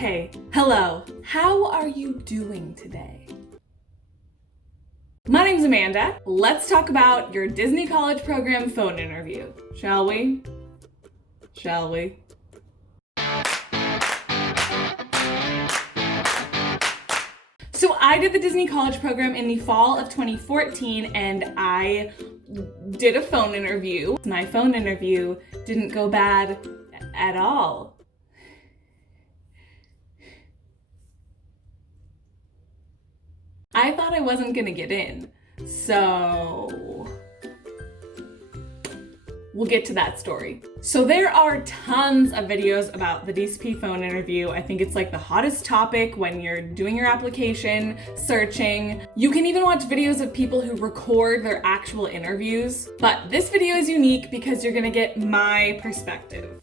Hey, hello. How are you doing today? My name's Amanda. Let's talk about your Disney College Program phone interview, shall we? Shall we? So I did the Disney College Program in the fall of 2014 and I did a phone interview. My phone interview didn't go bad at all. I thought I wasn't gonna get in, so we'll get to that story. So there are tons of videos about the DCP phone interview. I think it's like the hottest topic when you're doing your application, searching. You can even watch videos of people who record their actual interviews. But this video is unique because you're gonna get my perspective.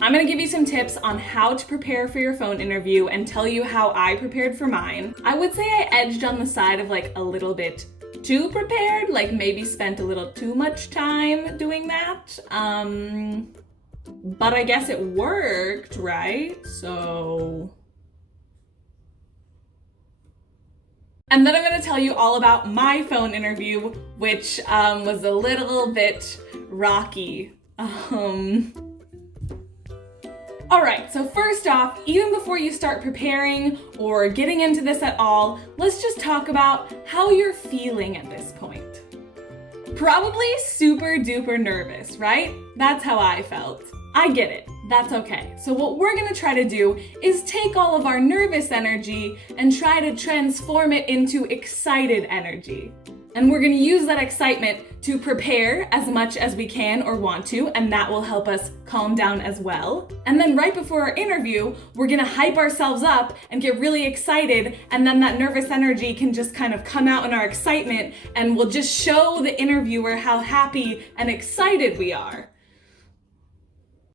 I'm gonna give you some tips on how to prepare for your phone interview and tell you how I prepared for mine. I would say I edged on the side of like a little bit too prepared, like maybe spent a little too much time doing that. But I guess it worked, right? So. And then I'm gonna tell you all about my phone interview, which was a little bit rocky. All right, so first off, even before you start preparing or getting into this at all, let's just talk about how you're feeling at this point. Probably super duper nervous, right? That's how I felt. I get it, that's okay. So what we're gonna try to do is take all of our nervous energy and try to transform it into excited energy. And we're gonna use that excitement to prepare as much as we can or want to, and that will help us calm down as well. And then right before our interview, we're gonna hype ourselves up and get really excited, and then that nervous energy can just kind of come out in our excitement, and we'll just show the interviewer how happy and excited we are.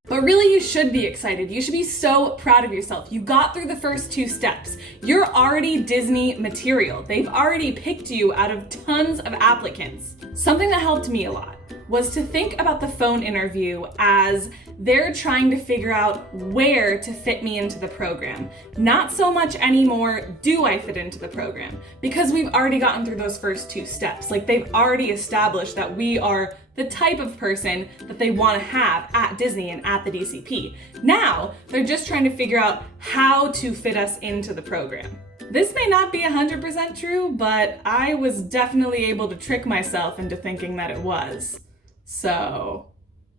But really, you should be excited. You should be so proud of yourself. You got through the first two steps. You're already Disney material. They've already picked you out of tons of applicants. Something that helped me a lot was to think about the phone interview as they're trying to figure out where to fit me into the program. Not so much anymore, do I fit into the program? Because we've already gotten through those first two steps. Like, they've already established that we are the type of person that they want to have at Disney and at the DCP. Now, they're just trying to figure out how to fit us into the program. This may not be 100% true, but I was definitely able to trick myself into thinking that it was. So,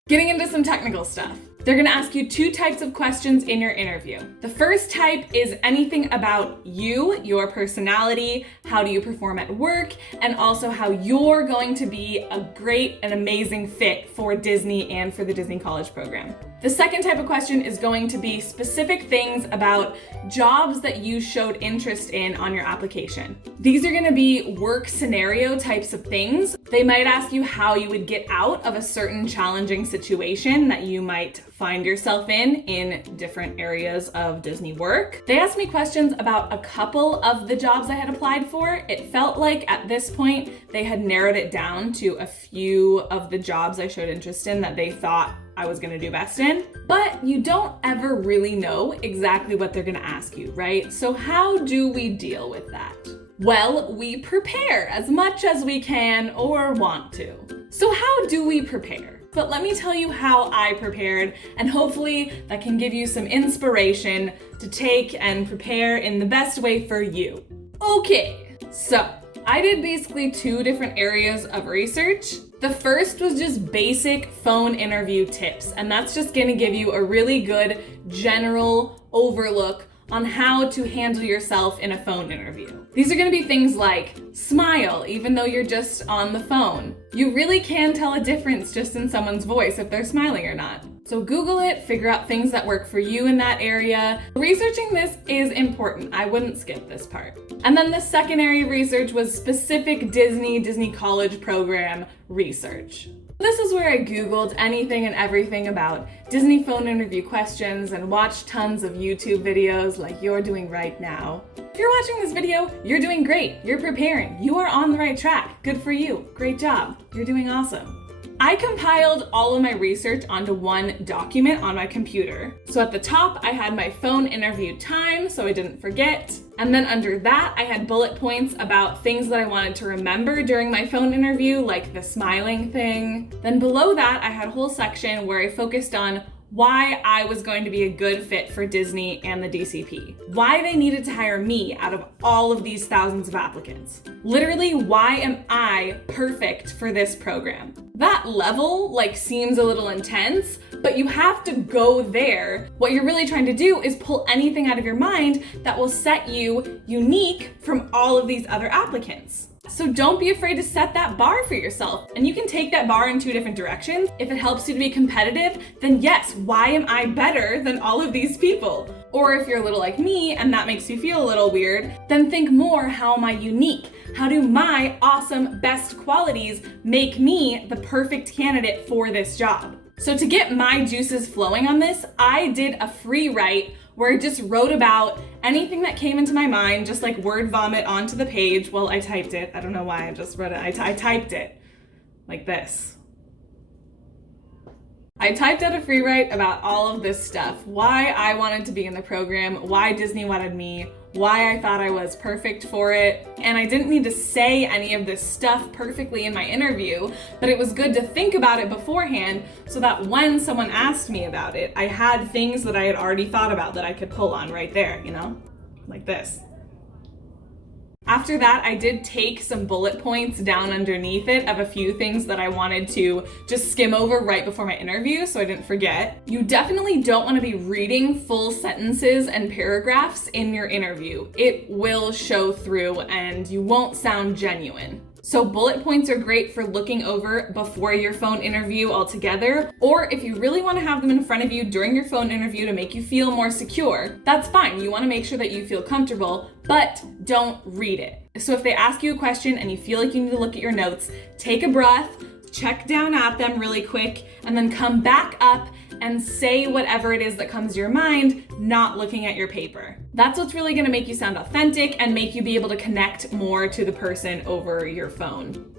getting into some technical stuff. They're gonna ask you two types of questions in your interview. The first type is anything about you, your personality, how do you perform at work, and also how you're going to be a great and amazing fit for Disney and for the Disney College Program. The second type of question is going to be specific things about jobs that you showed interest in on your application. These are gonna be work scenario types of things. They might ask you how you would get out of a certain challenging situation that you might find yourself in different areas of Disney work. They asked me questions about a couple of the jobs I had applied for. It felt like at this point they had narrowed it down to a few of the jobs I showed interest in that they thought I was gonna do best in. But you don't ever really know exactly what they're gonna ask you, right? So how do we deal with that? Well, we prepare as much as we can or want to. So how do we prepare? But let me tell you how I prepared, and hopefully that can give you some inspiration to take and prepare in the best way for you. Okay, so I did basically two different areas of research. The first was just basic phone interview tips, and that's just gonna give you a really good general overlook on how to handle yourself in a phone interview. These are gonna be things like smile even though you're just on the phone. You really can tell a difference just in someone's voice if they're smiling or not. So Google it, figure out things that work for you in that area. Researching this is important. I wouldn't skip this part. And then the second area of research was specific Disney College Program research. This is where I Googled anything and everything about Disney phone interview questions and watched tons of YouTube videos like you're doing right now. If you're watching this video, you're doing great. You're preparing. You are on the right track. Good for you. Great job. You're doing awesome. I compiled all of my research onto one document on my computer. So at the top, I had my phone interview time, so I didn't forget. And then under that, I had bullet points about things that I wanted to remember during my phone interview, like the smiling thing. Then below that, I had a whole section where I focused on why I was going to be a good fit for Disney and the DCP. Why they needed to hire me out of all of these thousands of applicants. Literally, why am I perfect for this program? That level seems a little intense, but you have to go there. What you're really trying to do is pull anything out of your mind that will set you unique from all of these other applicants. So don't be afraid to set that bar for yourself. And you can take that bar in two different directions. If it helps you to be competitive, then yes, why am I better than all of these people? Or if you're a little like me and that makes you feel a little weird, then think more, how am I unique? How do my awesome best qualities make me the perfect candidate for this job? So to get my juices flowing on this, I did a free write where I just wrote about anything that came into my mind, just like word vomit onto the page. Well, I typed it. I don't know why I just wrote it. I typed it like this. I typed out a free write about all of this stuff. Why I wanted to be in the program, why Disney wanted me, why I thought I was perfect for it. And I didn't need to say any of this stuff perfectly in my interview, but it was good to think about it beforehand so that when someone asked me about it, I had things that I had already thought about that I could pull on right there, like this. After that, I did take some bullet points down underneath it of a few things that I wanted to just skim over right before my interview so I didn't forget. You definitely don't want to be reading full sentences and paragraphs in your interview. It will show through and you won't sound genuine. So bullet points are great for looking over before your phone interview altogether, or if you really want to have them in front of you during your phone interview to make you feel more secure, that's fine. You want to make sure that you feel comfortable, but don't read it. So if they ask you a question and you feel like you need to look at your notes, take a breath, check down at them really quick, and then come back up and say whatever it is that comes to your mind, not looking at your paper. That's what's really gonna make you sound authentic and make you be able to connect more to the person over your phone.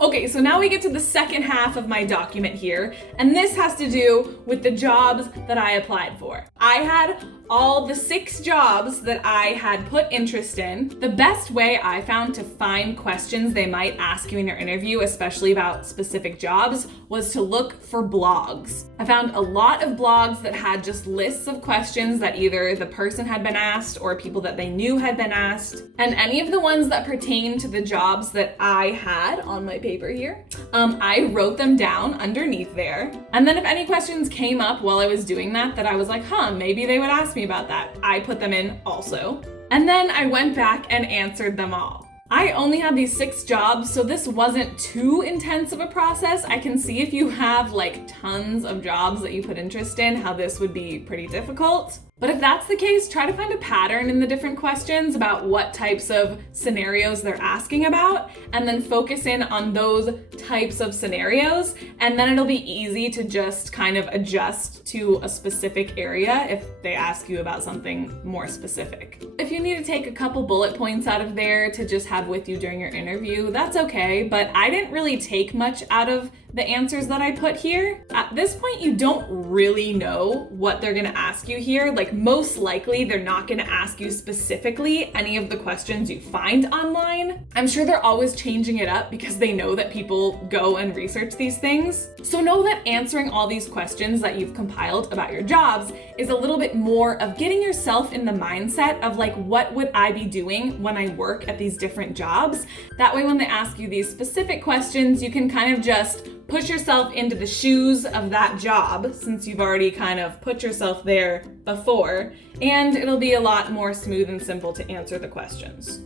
Okay, so now we get to the second half of my document here, and this has to do with the jobs that I applied for. I had all the 6 jobs that I had put interest in. The best way I found to find questions they might ask you in your interview, especially about specific jobs, was to look for blogs. I found a lot of blogs that had just lists of questions that either the person had been asked or people that they knew had been asked. And any of the ones that pertain to the jobs that I had on my paper here, I wrote them down underneath there. And then if any questions came up while I was doing that I was like, maybe they would ask me about that, I put them in also. And then I went back and answered them all. I only had these 6 jobs, so this wasn't too intense of a process. I can see if you have tons of jobs that you put interest in, how this would be pretty difficult. But if that's the case, try to find a pattern in the different questions about what types of scenarios they're asking about, and then focus in on those types of scenarios, and then it'll be easy to just kind of adjust to a specific area if they ask you about something more specific. If you need to take a couple bullet points out of there to just have with you during your interview, that's okay, but I didn't really take much out of the answers that I put here. At this point, you don't really know what they're gonna ask you here. Most likely, they're not gonna ask you specifically any of the questions you find online. I'm sure they're always changing it up because they know that people go and research these things. So know that answering all these questions that you've compiled about your jobs is a little bit more of getting yourself in the mindset of what would I be doing when I work at these different jobs? That way, when they ask you these specific questions, you can kind of just push yourself into the shoes of that job, since you've already kind of put yourself there before, and it'll be a lot more smooth and simple to answer the questions.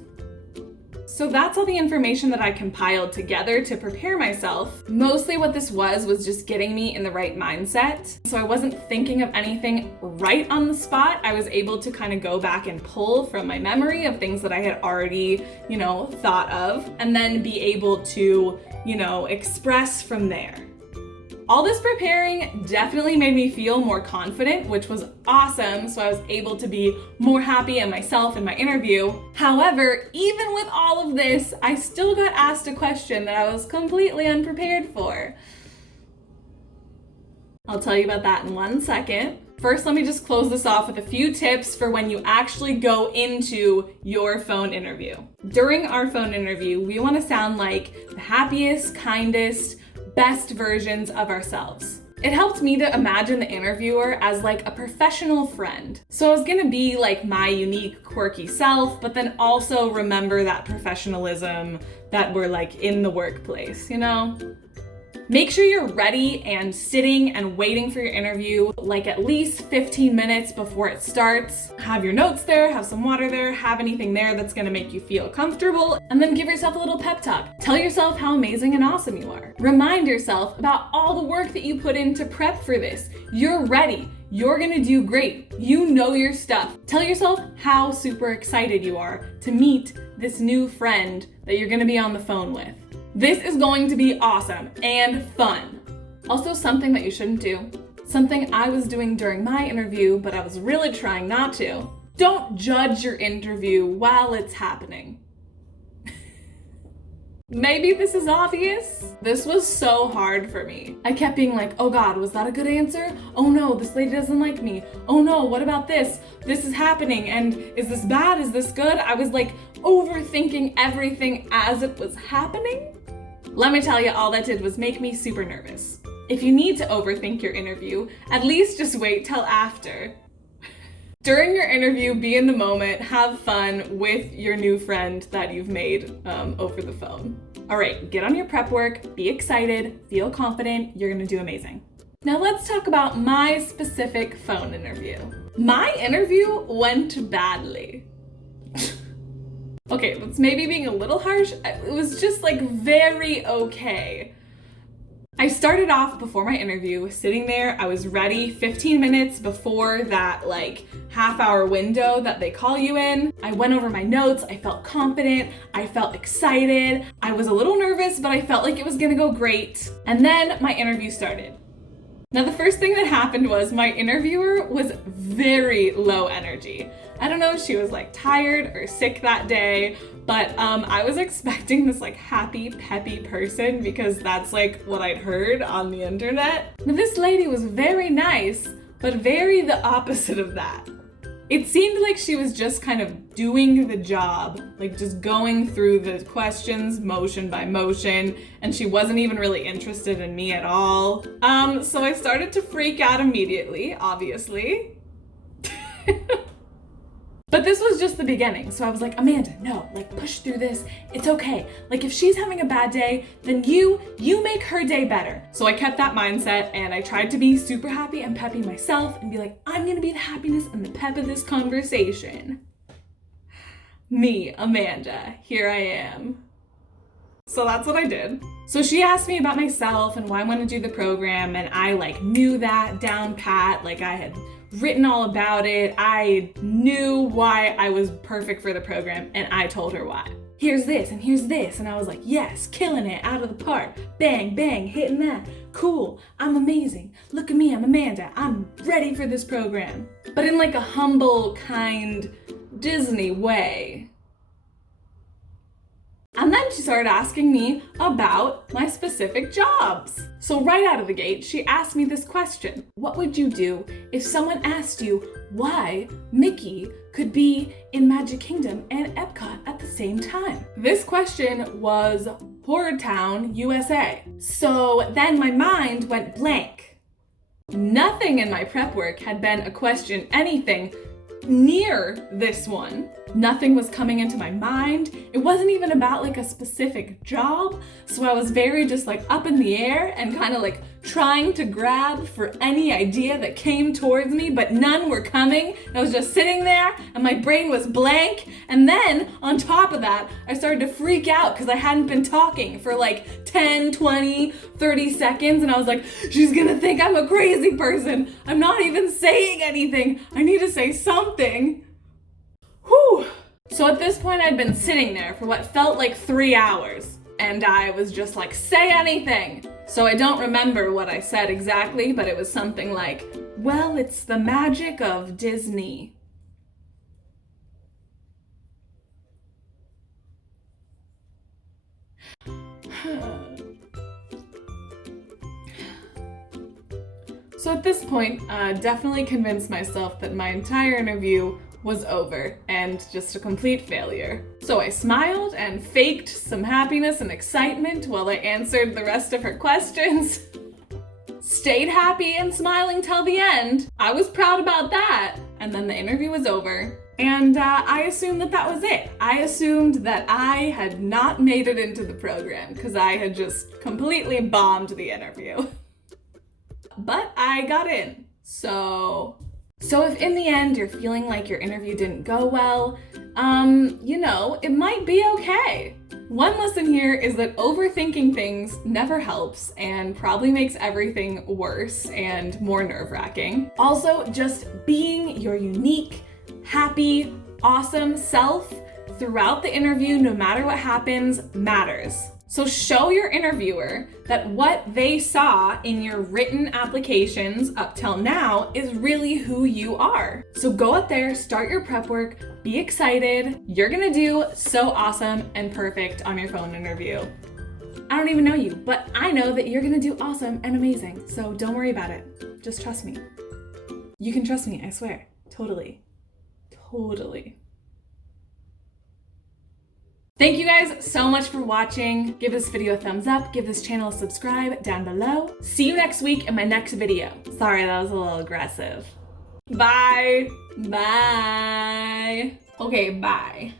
So that's all the information that I compiled together to prepare myself. Mostly what this was just getting me in the right mindset. So I wasn't thinking of anything right on the spot. I was able to kind of go back and pull from my memory of things that I had already, thought of, and then be able to, express from there. All this preparing definitely made me feel more confident, which was awesome, so I was able to be more happy in myself in my interview. However, even with all of this, I still got asked a question that I was completely unprepared for. I'll tell you about that in 1 second. First, let me just close this off with a few tips for when you actually go into your phone interview. During our phone interview, we want to sound like the happiest, kindest, best versions of ourselves. It helped me to imagine the interviewer as like a professional friend. So I was gonna be like my unique, quirky self, but then also remember that professionalism that we're like in the workplace, you know? Make sure you're ready and sitting and waiting for your interview like at least 15 minutes before it starts. Have your notes there, have some water there, have anything there that's gonna make you feel comfortable, and then give yourself a little pep talk. Tell yourself how amazing and awesome you are. Remind yourself about all the work that you put in to prep for this. You're ready. You're gonna do great. You know your stuff. Tell yourself how super excited you are to meet this new friend that you're gonna be on the phone with. This is going to be awesome and fun. Also, something that you shouldn't do, something I was doing during my interview, but I was really trying not to. Don't judge your interview while it's happening. Maybe this is obvious. This was so hard for me. I kept being like, oh God, was that a good answer? Oh no, this lady doesn't like me. Oh no, what about this? This is happening, and is this bad? Is this good? I was like overthinking everything as it was happening. Let me tell you, all that did was make me super nervous. If you need to overthink your interview, at least just wait till after. During your interview, be in the moment, have fun with your new friend that you've made over the phone. All right, get on your prep work, be excited, feel confident, you're gonna do amazing. Now let's talk about my specific phone interview. My interview went badly. Okay, that's maybe being a little harsh. It was just like very okay. I started off before my interview, sitting there, I was ready 15 minutes before that like half-hour window that they call you in. I went over my notes, I felt confident, I felt excited. I was a little nervous, but I felt like it was gonna go great. And then my interview started. Now the first thing that happened was my interviewer was very low energy. I don't know if she was like tired or sick that day, but I was expecting this like happy, peppy person because that's like what I'd heard on the internet. Now this lady was very nice, but very the opposite of that. It seemed like she was just kind of doing the job, like just going through the questions motion by motion, and she wasn't even really interested in me at all. So I started to freak out immediately, obviously. But this was just the beginning, so I was like, Amanda, no, like push through this, it's okay. Like if she's having a bad day, then you make her day better. So I kept that mindset and I tried to be super happy and peppy myself and be like, I'm gonna be the happiness and the pep of this conversation. Me, Amanda, here I am. So that's what I did. So she asked me about myself and why I want to do the program, and I like knew that down pat, like I had written all about it. I knew why I was perfect for the program, and I told her why. Here's this and here's this, and I was like, yes, killing it out of the park. Bang, bang, hitting that. Cool, I'm amazing. Look at me, I'm Amanda. I'm ready for this program. But in like a humble, kind, Disney way. And then she started asking me about my specific jobs. So right out of the gate, she asked me this question. What would you do if someone asked you why Mickey could be in Magic Kingdom and Epcot at the same time? This question was Horror Town, USA. So then my mind went blank. Nothing in my prep work had been a question, anything near this one. Nothing was coming into my mind. It wasn't even about like a specific job. So I was very just like up in the air and kind of like trying to grab for any idea that came towards me, but none were coming. I was just sitting there and my brain was blank. And then on top of that, I started to freak out because I hadn't been talking for like 10, 20, 30 seconds. And I was like, she's gonna think I'm a crazy person. I'm not even saying anything. I need to say something. Whew. So at this point, I'd been sitting there for what felt like 3 hours. And I was just like, say anything. So I don't remember what I said exactly, but it was something like, well, it's the magic of Disney. So at this point, definitely convinced myself that my entire interview was over and just a complete failure. So I smiled and faked some happiness and excitement while I answered the rest of her questions. Stayed happy and smiling till the end. I was proud about that. And then the interview was over. And I assumed that that was it. I assumed that I had not made it into the program because I had just completely bombed the interview. But I got in. So if in the end you're feeling like your interview didn't go well, it might be okay. One lesson here is that overthinking things never helps and probably makes everything worse and more nerve-wracking. Also, just being your unique, happy, awesome self throughout the interview, no matter what happens, matters. So show your interviewer that what they saw in your written applications up till now is really who you are. So go out there, start your prep work, be excited. You're gonna do so awesome and perfect on your phone interview. I don't even know you, but I know that you're gonna do awesome and amazing. So don't worry about it. Just trust me. You can trust me, I swear. Totally. Thank you guys so much for watching. Give this video a thumbs up, give this channel a subscribe down below. See you next week in my next video. Sorry, that was a little aggressive. Bye. Okay, bye.